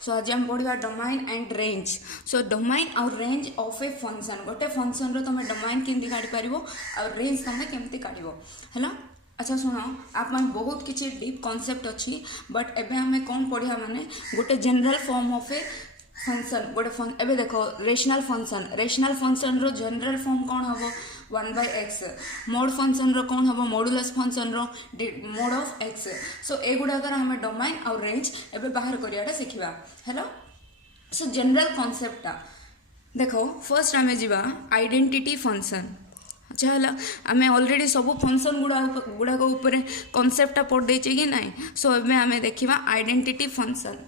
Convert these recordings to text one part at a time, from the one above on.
सो आज हम पढ़ा domain and range. So domain और रेंज ऑफ ए फंक्शन, गोटे फंक्शन रो तुम डोमाइन केमती काढ़ी पारिबो और रेंज तुम केमती काढ़िबो हैला। अच्छा सुन, आप बहुत किसी डीप कॉन्सेप्ट अच्छी, बट एबे हमें कौन पढ़िया माने गोटे general form of a function. गोटे एबे देखो रेशनल फंक्शन रो जनरल फॉर्म कौन हम 1/x, मोड फंक्शन रो कौन हम मॉडुलस फंक्शन रो मोड ऑफ x। सो एगुड़ाकर आम डोमाइन और रेंज एबे बाहर करियाटा शिखा हेलो। सो जनरल कॉन्सेप्टा देखो, फर्स्ट आम जा आइडेंटिटी फंक्शन। अच्छा है, आम ऑलरेडी सब फंक्शन गुड़ाक उपर कॉन्सेप्टा पढ़ देचे कि ना। सो एबे आम देखा आइडेंटिटी फंक्शन।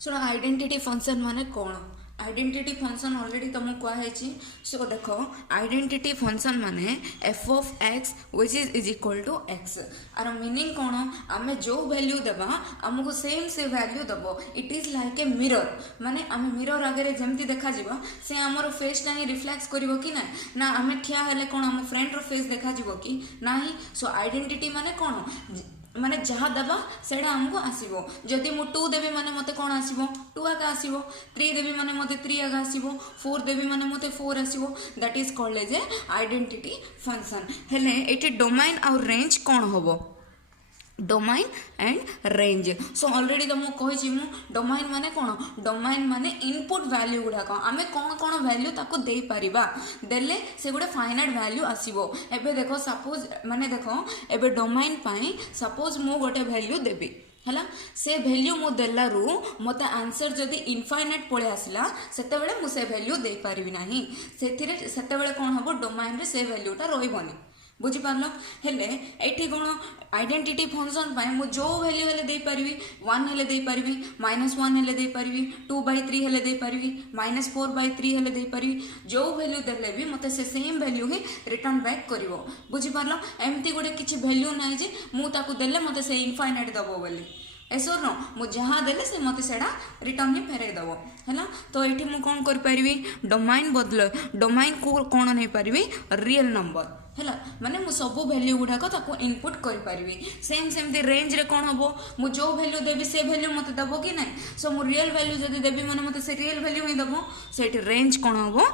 सुनो आइडेंटिटी फंक्शन माने कौन? आइडेंटिटी फंक्शन ऑलरेडी तुमको कहुई। सो देखो आइडेंटिटी फंक्शन माने f of x which is equal to x. आर मीनिंग कौन? आम जो वैल्यू देवा आमको सेम से वैल्यू दबो। It is like a mirror, माने आम मिरर आगे जमती देखा जीवा से आमर फेसटा ही रिफ्लेक्ट करिवो कि ना आम ठिया हेले कौन आम फ्रेंड रो फेस देखा जीवो कि नाही। सो आइडेंटिटी माने कौन? माने जहाँ दबा से आमको आसो। जदि मु 2 देवी माने मते कौन आसो 2 आगे आसो, 3 देवी माने मते 3 आगे आसो, 4 देवी माने मते 4 आसो। That is called as a identity function. हेले एटी डोमाइन और रेंज कौन होबो? Domain and range. So already तुमको कही डोमाइन माने कौन? डोमाइन माने इनपुट वैल्यू गुड़ाक आम कौन कौन वैल्यू ताको दे पारिबा, देले से गोटे फाइनाइट वैल्यू आसीबो। एबे देखो सपोज माने देखो एबे डोमाइन पाई सपोज मु गोटे वैल्यू देबी हैला, से वैल्यू मु देलारू मते आंसर जदि इनफाइनाइट पळे आसला सेतेबेले मु से वैल्यू दे पारिबि नाही। सेथिरे सेतेबेले कोन हबो डोमाइन रे से वैल्यूटा रहिबोनी। बुझिपार हेले एठी कौन आइडेंटिटी फंक्शन पाए मु जो वैल्यू हेले दे पारिबी 1 हेले दे पारिबी, -1 हेले दे पारिबी, 2/3 हेले दे पारिबी, -4/3 हेले दे पारिबी। जो वैल्यू देले भी मते से सेम वैल्यू ही रिटर्न बैक करिवो। बुझिपार एमती गोटे किछि वैल्यू नाही जे मु ताकू देले मते से इनफाइनाइट दबो बोली। एसो नो मु जहाँ देले से मते सेडा रिटर्न ही फेरे दबो हैला। तो एठी मु कोन कर पारिबी डोमाइन बदल डोमाइन को कोन नै पारिबी रियल नंबर हैला, माने मु सब वैल्यू गुड़ाक ताको इनपुट कर पारिबी। सेम सेमती रेंज रे कोन हबो मु जो वैल्यू देबी से वैल्यू मते दबो कि नै। सो मु रियल वैल्यू जदि देबी माने मते से रियल वैल्यू ही दबो। सेठी रेंज कोन हबो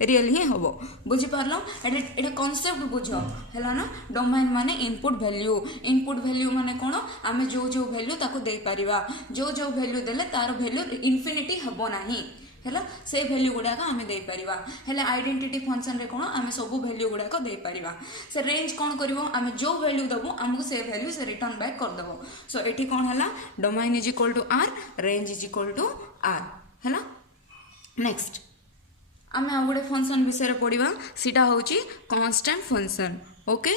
रियल ही हबो। बुझी पारलो एटा कांसेप्ट बुझो हैला ना। डोमाइन माने इनपुट वैल्यू माने कोन? आमे जो जो वैल्यू ताको दे पारिबा, जो जो वैल्यू देले तार वैल्यू इनफिनिटी हबो नाही हैला, से वैल्यू गुड़ाक आम दे पारिबा। हेले आइडेंटिटी फंक्शन रे कोन आम सब वैल्यू गुड़ाक दे पारिबा। से रेंज कोन करिवो आम जो वैल्यू दबो आमको से वैल्यू से रिटर्न बैक कर दबो। सो एठी कोन हला domain is equal to R, range is equal to R हैला। नेक्स्ट आम आ गोटे फंक्शन विषय पढ़ा, सीटा होची constant function. Okay,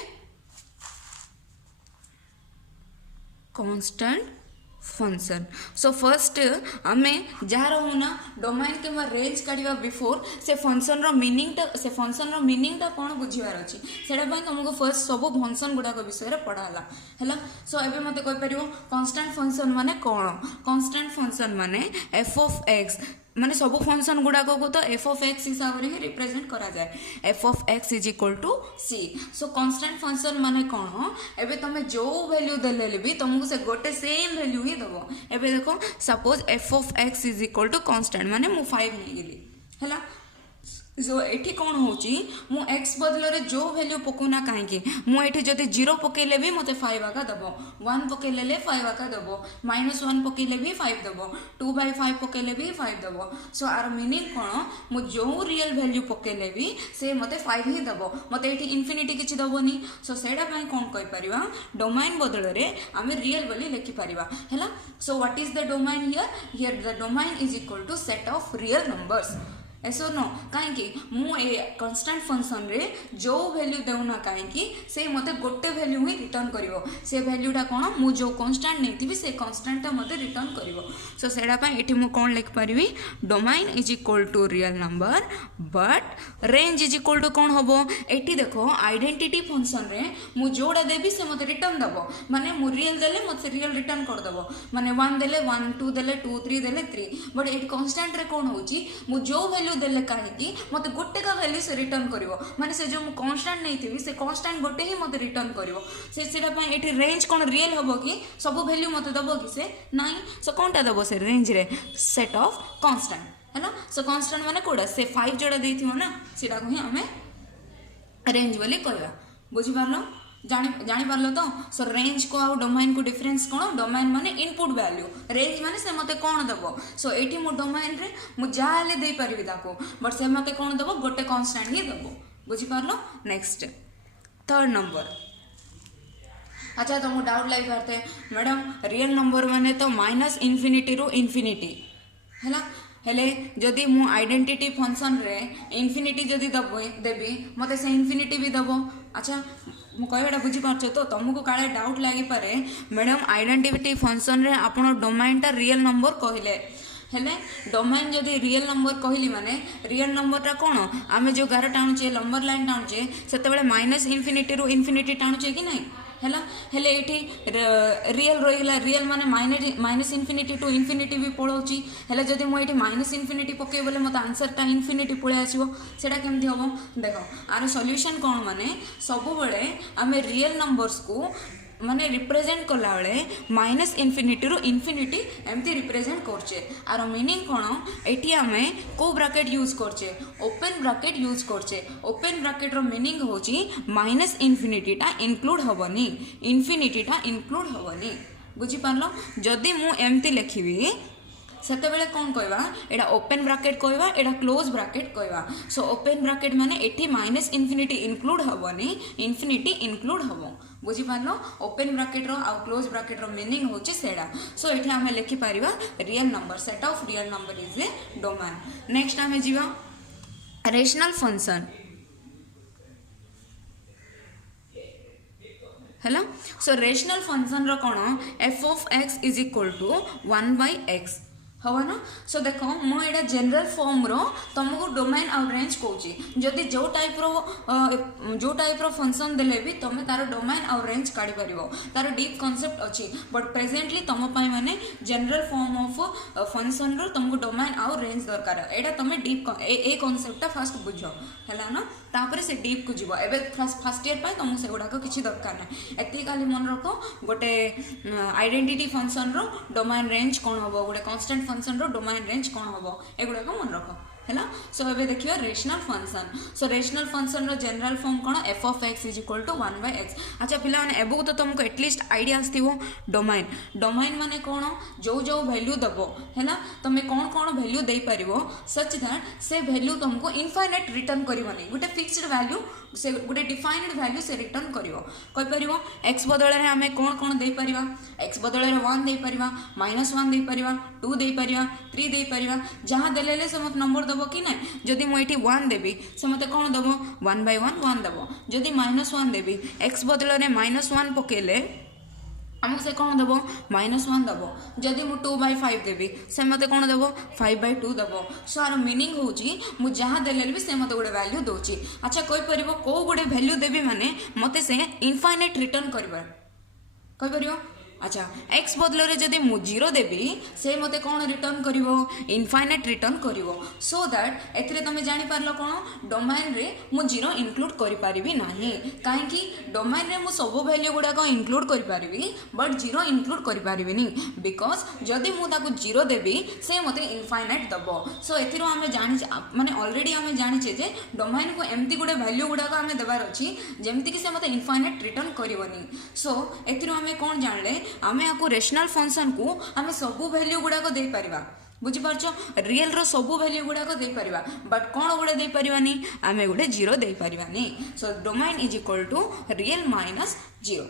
constant function. So first आम जार होना डोमाइन कि रेंज काढ़ा बिफोर से फंक्शन रो मीनिंगटा कौन बुझार अच्छी से तुमको फर्स्ट सब फंक्शन गुड़ाक विषय पढ़ाला है। सो एबे मते कहि परिबो कांस्टेंट फंक्शन माने कौन? कांस्टेंट फंक्शन माने एफ ऑफ एक्स, माने सब फंक्शन गुड़ाक को तो एफ ऑफ एक्स हिसाब से ही रिप्रेजेंट करा जाए। F of x is equal to c. So constant function माने कौन? एबे तुम जो वैल्यू देले भी तुमको से गोटे सेम वैल्यू ही दबो। एबे देखो suppose f of x is equal to constant माने मु 5 नहीं गेली हैला। सो एठी कौन होची मु एक्स बदल रे जो वैल्यू पकोना कहीं मु एठी जदि 0 पकेले भी मते 5 आका दबो, 1 पकेले 5 आका दबो, -1 पकेले भी 5 दबो, 2/5 पकेले भी 5 दबो। सो आर मीनिंग कौन? मु जो रियल वैल्यू पकेले भी से मते 5 ही दबो, मते एठी इनफिनिटी किछि दबोनी। सो सेडा पई कौन कहि परिबा डोमाइन बदल रे आमे रियल बोली लिखि परिबा हैला। So what is the domain here the domain is equal to set of real numbers. ऐसो नो कहीं मु ए कांस्टेंट फंक्शन रे जो वैल्यू देउना कहीं से मते गोटे वैल्यू ही रिटर्न करिवो। से वैल्यूटा कौन? मु जो कांस्टेंट नहीं से कांस्टेंटटा मते रिटर्न करिवो। सो सेडा पई एठी मु कोन लिख परिबी domain is equal to real number but range is equal to कौन हबो? एठी देखो आइडेंटिटी फंक्शन रे मु जोड़ा देबी से मते रिटर्न दबो, माने मु रियल देले मते रियल रिटर्न कर दबो, माने 1 देले 1, 2 देले 2, 3 देले 3। बट एठी कांस्टेंट रे कौन होची मु जो वैल्यू वैल्यू देले कहीं मत गोटे का वैल्यू से रिटर्न करिवो माने से जो कांस्टेंट नहीं थी से कांस्टेंट गोटे ही मत रिटर्न करिवो से रेंज कौन रियल हम कि सब वैल्यू मत दबो कि से नहीं सो कौनटा दबो से रेंज रे सेट ऑफ कांस्टेंट है ना सो कांस्टेंट माने कोडा से 5 जोड़ा देथियो ना सेटा को ही हमें रेंज बोली कहवा बुझी पारलो जानी पारलो तो सो रेंज को आउ डोमेन को डिफरेंस कौन डोमेन माने इनपुट वैल्यू रेंज माने से मते कौन दबो सो एठी मो डोमेन रे मु जाले दे परिबी ताको बट से मते कौन दबो गोटे कांस्टेंट ही दबो बुझी पारलो नेक्स्ट थर्ड नंबर अच्छा तुमको डाउट लगी पारते मैडम रियल नंबर माने तो माइनस इनफिनिटी रु इनफिनिटी है हेले जदि मु आइडेंटिटी फंक्शन रे इनफिनिटी जदि देवी मत से इनफिनिटी भी दबो अच्छा मु कहवाटा बुझीपार तो तुमको काले डाउट लगी पारे मैडम आइडेंटिटी फंक्शन रे आपण डोमेन टा रियल नंबर कहले हेले डोमेन जदि रियल नंबर कहली माने रियल नंबर टा कौन आम जो गार टाणुचे नंबर लाइन टाणुचे से माइनस इनफिनिटी रु इनफिनिटी टाणुचे कि नहीं है हेले ये रियल रहीगला रियल माने माइनस इनफिनिटी टू इनफिनिटी भी पलाऊँगी हेले जदि मुझे माइनस इनफिनिटी पकई बोले मत आंसरटा इनफिनिटी पलि आसो सेटा केमती हम देख आर सॉल्यूशन कौन माने सब बेले आम रियल नंबर्स को माने रिप्रेजेंट कला बेले माइनस इनफिनिटी रु इनफिनिटी एमती रिप्रेजेंट करचे आर मीनिंग कौन एटी आम को ब्राकेट यूज करचे ओपन ब्राकेट यूज करचे ओपन ब्राकेट रो मीनिंग होची माइनस इनफिनिटी टा इनक्लूड हबनी इनफिनिटी टा इनक्लूड हबनी बुझी पारलो जदि मु एमती लिखिबी सेते बेले कौन कहवा एटा ओपन ब्राकेट कहवा एटा क्लोज ब्राकेट कहवा सो ओपन ब्राकेट माने एठी माइनस इनफिनिटी इनक्लूड हबनी इनफिनिटी इनक्लूड हबो बुझी पारलो ओपन ब्राकेट रो आ क्लोज ब्राकेट रो मीनिंग होची सेडा सो एठी हमें लिखि परिबा real number set of real number is a domain next हमें जीवा रेशनल फंक्शन हैला सो रेशनल फंक्शन रो कोन f of x is equal to 1 by x हवा ना सो देखो मुझे जनरल फॉर्म रो तुमको डोमेन आउट रेंज कहूँ जदि जो टाइप रो फंक्शन देले भी तुम तार डोमेन आउट रेंज काढ़ी पार तार डीप कॉन्सेप्ट अच्छी बट प्रेजेंटली तुम माने जनरल फॉर्म ऑफ फंक्शन रो तुमको डोमेन आउट रेंज दरकार एटा तुम डीप ए कॉन्सेप्ट फास्ट बुझ है ना तापर से डीप को जीव एबे फर्स्ट ईयर पाई तुमको से गुड़ाक किसी दरकार ना एति खाली मन रख गोटे आइडेंटिटी फंक्शन रो डोमेन रेंज कौन हम गोटे कांस्टेंट फंक्शन रो डोमेन रेंज कौन हम एगुड़ाक मन रख है सो ए देखिए rational function so rational function रो जनरल फॉर्म कौन f of x is equal टू 1 by x अच्छा पिला माने एबो तो तुमको एटलिस्ट आइडिया आसथिबो डोमेन डोमेन माने कौन जो जो वैल्यू दबो है तुम कौन कौन वैल्यू दे पारिबो सच दैट से वैल्यू तुमको इनफाइनाइट रिटर्न करबनी गोटे फिक्स्ड वैल्यू से गोटे डिफाइंड वैल्यू से रिटर्न करिवो कहि परिबो x बदल रे हमें कौन कौन दे परिबा x बदल रे 1 दे परिबा -1 दे परिबा 2 दे परिबा 3 दे परिबा जहां देलेले से मत नंबर दबो कि ना जदि मुझे 1 देवी से मत कौन दबो 1 by 1 1 दबो जदि -1 देवी x बदल रे -1 पकेले आमको से कौन दबो -1 दबो जदि मु 2 by 5 देवी से मत कौन दबो 5 by 2 दबो सो आर मीनिंग होची मु जहाँ देले भी से मत गोटे वैल्यू दोची अच्छा कोई परिबो को गोटे वैल्यू देवी माने मते से इनफाइनाइट रिटर्न करबा कोई परिबो अच्छा x बदल रे जदि मु 0 देवी से मते कौन रिटर्न करिवो इनफाइनाइट रिटर्न करिवो सो दैट एथिरे तमे जानि पारलो कौन डोमेन रे मु 0 इंक्लूड करि पारिबी नाही काहे कि डोमेन रे मु सब वैल्यू गुडा को इंक्लूड करि पारिबी बट 0 इंक्लूड करि पारिबिनी बिकॉज जदि मु ताको 0 देवी से मते इनफाइनाइट दबो सो एथिरो हमें जानि माने ऑलरेडी हमें जानि जे डोमेन को एम्ति गुडे वैल्यू गुडा को हमें देबार अछि जेमति कि से मते इनफाइनाइट रिटर्न करिवोनी सो एथिरो हमें कौन जानले आमे आको रेशनल फंक्शन को आमे सबु वैल्यू गुडा को दे परिबा बुझी पारछो रियल रो सबु वैल्यू गुडा को दे परिबा बट कोन गुडा दे परिबानी आमे गुडे 0 दे परिबानी so domain is equal to real -0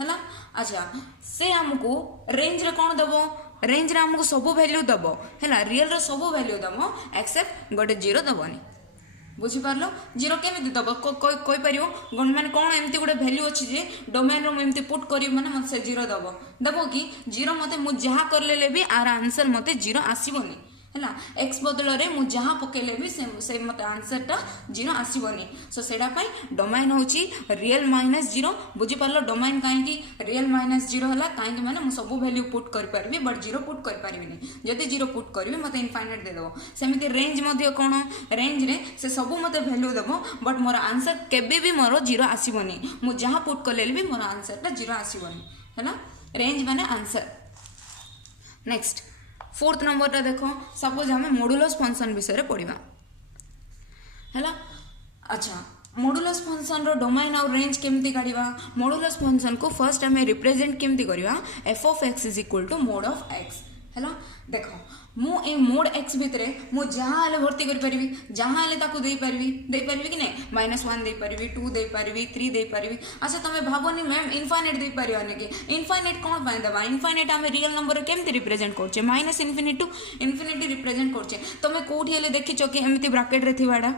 हला अच्छा से हमको रेंज रे कोन दबो रेंज रे हमको सबु वैल्यू दबो हला रियल रो सबु वैल्यू दबो एक्सेप्ट गोटे 0 दबोनी बुझीपार 0 केमी दब कोई पार मैंने कौन एमती गोटे भैल्यू अच्छी जे डोमेन एमती पुट कर मत से 0 दब कि 0 मत मुझे जहाँ कर ले भी आर आंसर मत 0 आसबनी है एक्स बदल में मुझे जहाँ पकेले भी से मत आंसरटा 0 आसबनी सो से डोमाइन हूँ रियल -0 बुझीपार डोमाइन कहीं रियल -0 है कहीं मैंने सब वैल्यू पुट करी बट 0 पुट करें जदि 0 पुट करी मत इनफाइनाइट देदेव सेमती रेंज कौन रेंज रे से सब मत वैल्यू देव बट मोर आंसर केबे भी मोर 0 आसबनी मुझे जहाँ पुट कले भी मोर आंसरटा 0 आसबनी है रेंज माने आंसर। नेक्स्ट 4th नंबरटा देख सपोज आम मॉडुलस फंक्शन विषय पढ़ा है। अच्छा मॉडुलस फंक्शन रो डोमाइन और रेंज केमती काढ़ा मॉडुलस फंक्शन को फर्स्ट आम रिप्रेजेंट केमती करवा f of x is equal to mod of x है। देख मु मोड एक्स भितर मु जहाँ भर्ती करी जहाँ दे पारि कि नहीं -1 दे पारि 2 दे पारि 3 दे पारि। अच्छा तुम भावनी मैम इनफाइनाइट दे पारे कि इनफाइनाइट कौन पाई देवा इनफाइनाइट आम रियल नंबर केमती रिप्रेजेंट करछे -∞ टू इनफिनिटी रिप्रेजेंट करछे तुम कोठी हेले देखिछ कि एमती ब्रैकेट रे थिवाडा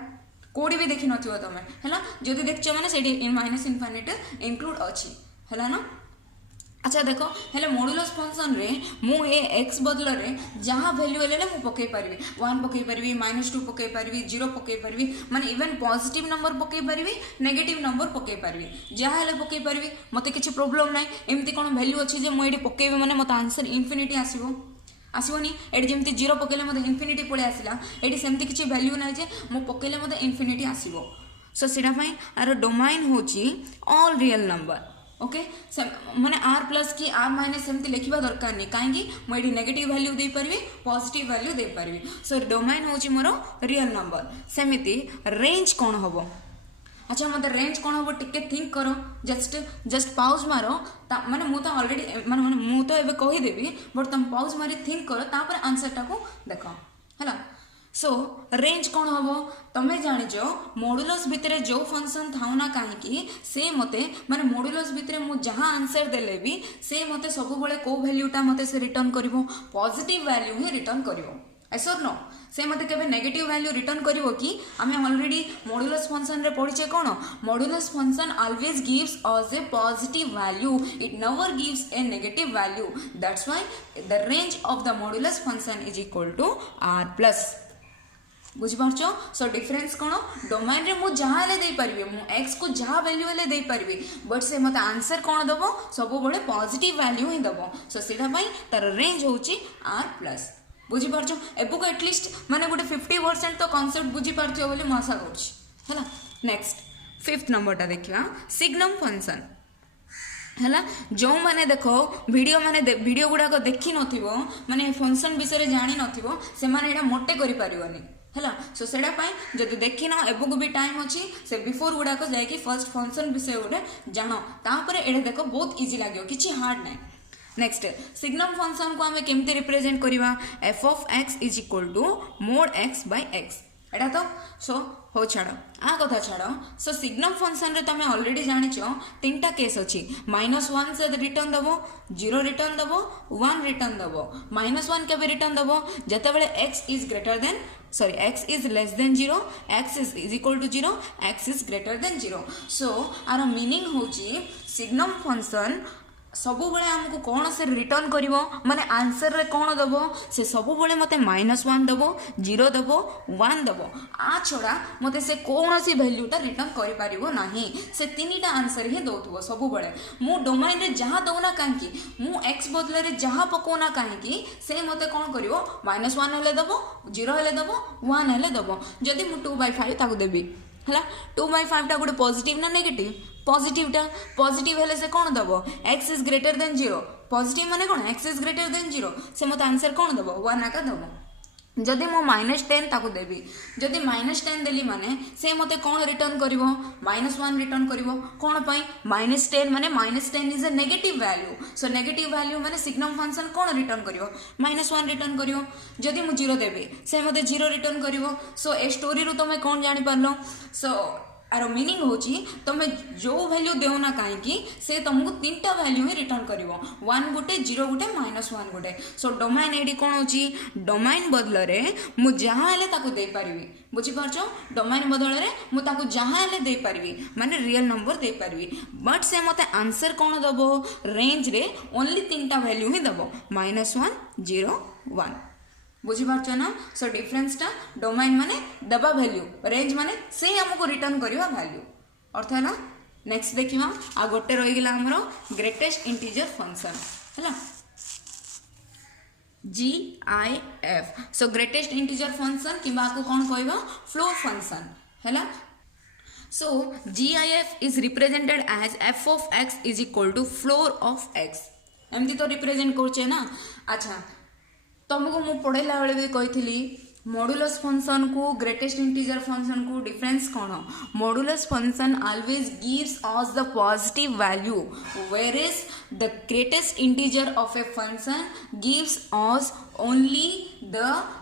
कोड़ी भी देखि नथियो तुम है जदि देखछ माने सेठी -∞ इंक्लूड अछि है ना। अच्छा देख हेले मॉडुलस फंक्शन रे मु ए एक्स बदल रे जहाँ वैल्यू हेले मु पकई पारि 1 पकई पारि -2 पकई पारि 0 पकई पारि माने इवन पॉजिटिव नंबर पकई पारि नेगेटिव नंबर पकई पारि जहाँ हेले पकई पारि मते किछि प्रॉब्लम नै एमती कोन वैल्यू अछि जे मु एडी पकईबे माने मते आंसर इनफिनिटी आसीबो आसबनी एटी जमी 0 पकईले मते इनफिनिटी पळे आसिला एटी सेमती किछि वैल्यू नै जे मु पकईले मते इनफिनिटी आसीबो सो सेटा पई आर डोमाइन होची ऑल रियल नंबर ओके माने आर प्लस कि आर माइनस सेमती लिखा दरकार नहीं कहीं मुझे नेगेटिव वैल्यू दे पारि पॉजिटिव वैल्यू दे पारि सो डोमाइन होची मोर रियल नंबर सेमिति रेंज कौन हम। अच्छा मत रेंज कौन हम टिके थिंक करो जस्ट पाउज मारो माने मु तो ऑलरेडी माने मु तो एबे कहीदेवी बट तुम पाउज मारी थिंक करो तापर आंसर टाको देख है। सो रेंज कौन हम तुम्हें जानिच मॉडुलस भितर जो फंक्शन थाउ ना कहीं से मते माने मॉडुलस भितर मु जहाँ आंसर देले भी से मते सब बेले को वैल्यूटा मते से रिटर्न करिवो पॉजिटिव वैल्यू ही रिटर्न करिवो एस और नो से मते केबे नेगेटिव वैल्यू रिटर्न करिवो कि आमे ऑलरेडी मॉडुलस फंक्शन रे पढ़िचे कौन modulus function always gives us a positive value it never gives a negative value that's why the range of the modulus function is equal to r plus बुझिपारछ। So difference कौन domain रे मु जहाँ दे पारि मु एक्स को जहाँ value हेले दे पारि बट से मत आंसर कौन दबो सब बड़े पॉजिटिव वैल्यू ही दबो सो सेटा पई तार रेंज होची r प्लस बुझिपारछ। एबु को एटलिस्ट माने गोटे 50% तो कांसेप्ट बुझिपारथियो बोली म आशा करछि हैला। नेक्स्ट 5th नंबरटा देखिया सिग्नम फंक्शन है जो मैंने देख वीडियो गुड़ाक देखी नथिबो माने फंक्शन विषय जानी नथिबो से माने एटा मोटे करि परिबोनी है सो से जब देखी न एबुक भी टाइम अच्छी से बिफोर गुड़ाक जाकि फर्स्ट फंक्शन विषय गोटे जान तापर एडे देख बहुत इजी लगे कि हार्ड ना। नेक्स्ट सिग्नम फंक्शन को आम केमती रिप्रेजेंट करवा f of x is equal to mod x by x एटा तो सो हो छाड़ आ कथा छाड़ सो सिग्नम फंक्शन रे तुम ऑलरेडी जानिच 3टा केस अच्छी -1 से रिटर्न दबो 0 रिटर्न दबो 1 रिटर्न दबो -1 के रिटर्न दबो जते x is greater than x is less than 0 x is equal to 0 x is greater than 0 so आर मीनिंग होची सिग्नम फंक्शन सबु बेले हमको कौन से रिटर्न करिवो माने आंसर रे कौन दबो से सबु बेले मते -1 दबो 0 दबो 1 दबो आ छोड़ा मते से कौन सी वैल्यूटा रिटर्न करि पारिबो नाही से तीनटा आंसर ही दउथबो सबु बेले मु डोमाइन रे जहाँ दउना कांकी मु x बदले रे जहाँ पकोना कांकी से मते कौन करिवो -1 हेले दबो 0 हेले दबो 1 हेले दबो जदी मु 2/5 ताको देबी हला 2/5 टा गोटे पॉजिटिव ना नेगेटिव पॉजिटिव हेले से कौन दबो x is greater than 0 positive माने कौन x इज ग्रेटर देन 0 से मत आंसर कौन दबो 1 आका दबो जदि मो -10 ताको देबी जदि -10 देली माने से मते कौन रिटर्न करिवो -1 रिटर्न करिवो कौन पाई -10 माने -10 is a negative value so negative value माने सिग्नम फंक्शन कौन रिटर्न करिवो -1 रिटर्न करिवो जदि मु 0 देबी से मते 0 रिटर्न करिवो सो ए स्टोरी रु तमे कौन जानि पारलो सो आर मीनिंग होची तुम जो वैल्यू देव ना कहीं से तुमको 3टा वैल्यू ही रिटर्न करिवो 1 गोटे 0 गोटे -1 गोटे सो डोमाइन एडी कौन होची डोमाइन बदल रे मु जहाँ हेले ताको दे पारिबी बुझी पारछो डोमाइन बदल रे मु ताको जहाँ हेले दे पारिबी माने रियल नंबर दे पारिबी बट से मते आंसर कौन दबो रेंज रे ओनली 3टा वैल्यू ही दबो -1 0 1 बुझीपारछ ना। सो डिफरेंसटा डोमाइन माने दबा वैल्यू, रेंज माने से हमको रिटर्न करवा वैल्यू, अर्थ है ना। नेक्स्ट देखिवा आ गोटे रही गला हमरो ग्रेटेस्ट इंटीजर फंक्शन हैला GIF। So greatest integer function कि को कौन कहबा फ्लोर फंक्शन हैला। So GIF is represented as f of x is equal to floor of x, एमती तो रिप्रेजेंट करछे ना। अच्छा तुमको मु पढ़ेला बेले भी कही मॉडुलस फंक्शन को ग्रेटेस्ट इंटीजर फंक्शन को डिफरेंस कौन, modulus function always gives us the positive value where is the greatest integer of a function gives us only the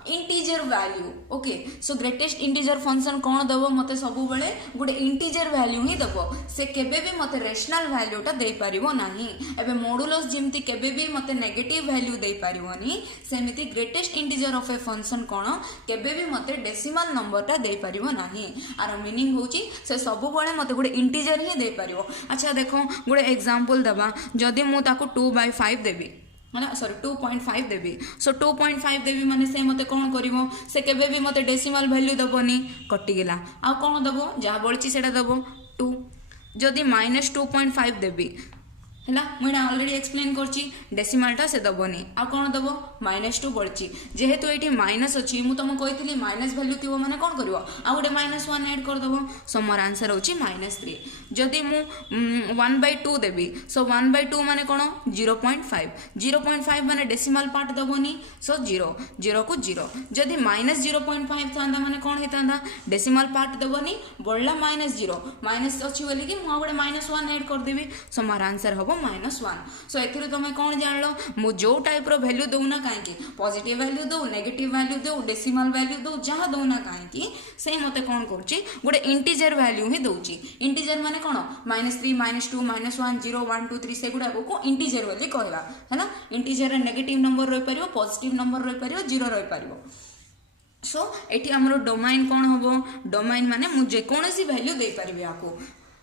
integer value. Okay so greatest integer function कौन दब मते सबु बेले गोटे integer value ही दब, से केबे भी मते रेशनल वैल्यूटा दे पारिबो नाही। एबे मॉडुलस जिमती केबे भी मते नेगेटिव वैल्यू दे पारिबोनी, सेमिति greatest integer of a function कौन केबे भी मते डेसिमल नंबरटा दे पारिबो नाही। आर मीनिंग होची से सबु बेले मते गोटे इंटीजर ही दे पारिबो। अच्छा देखो गोटे एग्जांपल दबा, जदि मु ताको 2/5 देबी है सॉरी 2.5 देवी। सो 2.5 देवी माने से मते कौन करिवो, से केबे भी मते डेसिमल वैल्यू दबनी, कटिगला आ कौन दबो जहाँ बड़ी सेटा दबो 2। जदि -2.5 देवी है मुझे अलरेडी एक्सप्लेन करची डेसिमलटा से दबनी आ कौन दब -2 बढ़ी, जेहेतु ये माइनस अच्छी मुझे तुमको कही माइनस वैल्यू थी मैंने कौन कर आ गए -1 ऐड करदेव। सो मोर आंसर हो -3। जदि मु 1/2 देवी, सो 1/2 माने कौन 0.5, 0.5 माने डेसिमल पार्ट दबनी, सो 0 0 को 0। जदि -0.5 था माने कौन होता डेसिमल पार्ट दबनी, बढ़ला -0 माइनस अच्छी बोली कि मुझे -1 ऐड करदेवी। सो मोर आंसर हम -1। सो ए तुम कौन जान मु जो टाइप रो वैल्यू दौना कहीं पॉजिटिव वैल्यू दो, नेगेटिव वैल्यू दो, डेसिमल वैल्यू दो, जहाँ दौना कहीं से मते कौन कर गोटे इंटीजर वैल्यू ही दौची। इंटीजर माने कौन -3 -2 -1 0 1 2 3 से गुड़ा को इंटीजर बोली कहला है ना। इंटीजर नेगेटिव नंबर रही पार, पॉजिटिव नंबर रही पार, 0 रही पार। सो एटी आमर डोमाइन कौन हम, डोमाइन माने मु जेकोसी वैल्यू दे पारिबे आपको।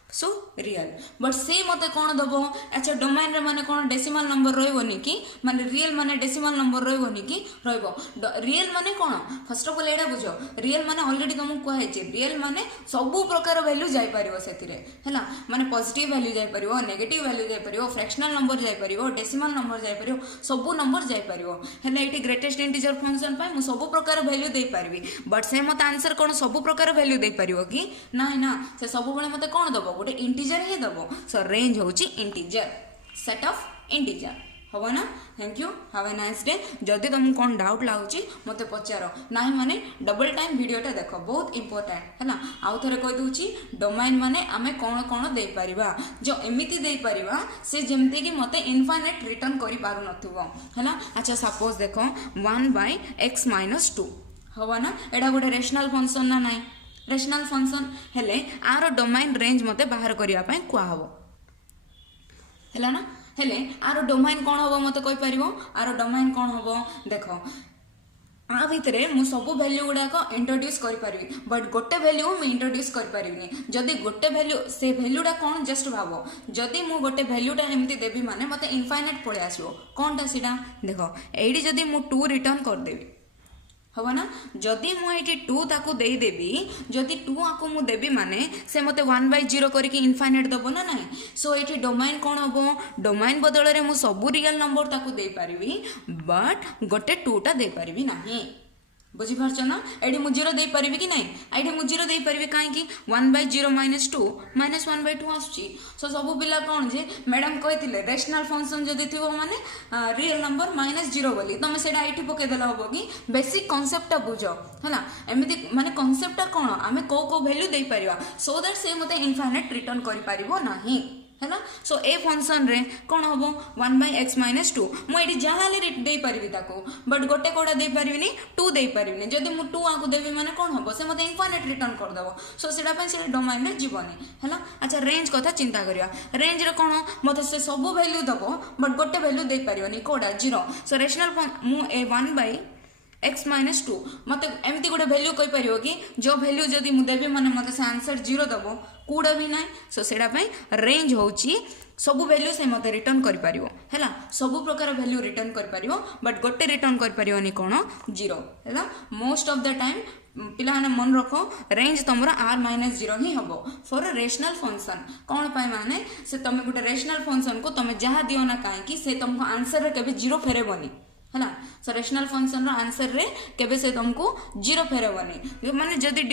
सो रियल बट से मते कौन दब। अच्छा डोमाइन रे माने कौन डेसिमल नंबर रही कि माने रियल माने डेसिमल नंबर रही कि रियल माने कौन फर्स्ट ऑफ ऑल एटा बुझ, रियल माने ऑलरेडी तुमको कहे रियल माने सबू प्रकार वैल्यू जाई परिवो सेतिरे हैला, माने पॉजिटिव वैल्यू जाई परिवो, नेगेटिव वैल्यू जाई परिवो, फ्रैक्शनल नंबर जाई परिवो, डेसिमल नंबर जाई परिवो, सबू नंबर जाई परिवो हैला। एटी ग्रेटेस्ट इंटीजर फंक्शन पाई मु सबू प्रकार वैल्यू दे पारबी, बट से मते आंसर कौन सबू प्रकार वैल्यू दे परिवो कि ना ना, से सबू बेले मते कौन दबो गोटे इंटीजर ही दबो। सो रेंज होची इंटीजर, सेट ऑफ इंटीजर हम ना। Thank you, have a nice day. जदि तुमको कौन डाउट लगुच मत पचार ना, माने डबल टाइम वीडियोटा देख बहुत इंपोर्टेंट है ना। आउ थे कहीदे डोमाइन माने आमे कौन कौन दे पारिबा, जो एमिति दे पारिबा से जेमती कि मते इनफाइनाइट रिटर्न करि पारु नथिबो है ना। अच्छा सपोज देखो 1/x - 2 हम ना, एटा गोटे रेशनल फंक्शन ना नहीं, रेशनल फंक्शन हेले आर डोमाइन रेंज मते बाहर करिया पय कुआ हबो हैला ना। हेले आर डोमाइन कौन हम मते कहि परिबो, आर डोमाइन कौन हम देखो आ भितरे मु सब वैल्यू गुड़ाक इंट्रोड्यूस कर पारि, बट गोटे वैल्यू मु इंट्रोड्यूस कर पारिनी। जदि गोटे वैल्यू से वैल्यूटा कौन जस्ट भाव, जदि मु गोटे वैल्यूटा एमती देबी माने मते इनफाइनाइट पळे आसीबो कोनटा सीटा देखो। एडी जदि मु 2 रिटर्न कर देबी हम ना, जदि मुझे 2 ताकू दे देबी, जदि 2 आको मु देबी माने से मते 1/0 करके इनफाइनाइट दबो ना नहीं। सो ये डोमाइन कौन हम, डोमाइन बदल में मु सबू रियल नंबर ताकू दे पारिबी, बट गोटे 2टा दे पारिबी नाही। बुझीपारछ ना, एडी मु 0 दे पारिबी कि नहीं, एडी मु 0 दे पारिबी काहे 1/0 - 2 -1/2 आसुची। सो सबू पिला कौन जे मैडम कहिथिले रेशनल फंक्शन जदि थिबो माने रियल नंबर -0 बोली तमे सेडा एठी पके देला होबो कि बेसिक कांसेप्टटा बुझो हैला। एमिति माने कांसेप्टटा कोन आमे को value they Paribas so that से मते इनफाइनाइट रिटर्न करि पारिबो नाही है ना। सो ए फंक्शन रे कौन हम 1/x - 2 मुझे जहाँ दे पारि ताको, बट गोटे कौटा दे पारिनी 2 दे पारिनी। जदि मु 2 आको देवी माने कौन हम से मते इनफाइनाइट रिटर्न कर दबो। सो से डोमाइन में जीवनी है ना। अच्छा रेंज कथा चिंता करिया, रेंज रे कौन मते से सब वैल्यू दबो, बट गोटे वैल्यू दे पारिनी कौटा 0। सो रेशनल मु ए 1/x एक्स माइनस टू मत एमती गोटे भैल्यू कहीपर कि जो भैल्यू जदि मुझे देवी मैंने मत से आंसर जीरो दब कौड़ा भी ना सो से रेंज हूँ सबू भैल्यू से मत रिटर्न कर सबू प्रकार भैल्यू रिटर्न कर बट गोटे रिटर्न कर कौन जीरो है मोस्ट ऑफ द टाइम पिला मन रख रेंज तुम आर माइनस जीरो ही हम फॉर अ रेशनल फंक्शन कौन पाई माने से तुम गोटे रेशनल फंक्शन को तुम जहाँ दियो ना कहीं से तुमको आंसर रे केबे जीरो फेरेबनी है ना सो रेशनल फंक्शन रो आंसर रे केबे से तुमको जीरो फेरेबनी माने जदि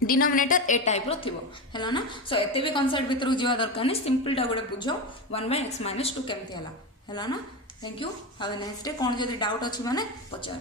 डिनोमिनेटर ए टाइप रो थिबो हैला ना सो एते भी कांसेप्ट भीतर जीवा दरकार नहीं सिंपल टा गोटे बुझो 1/x - 2 केमती हैला ना thank you have a nice day कौन जदि डाउट अछि माने पचार।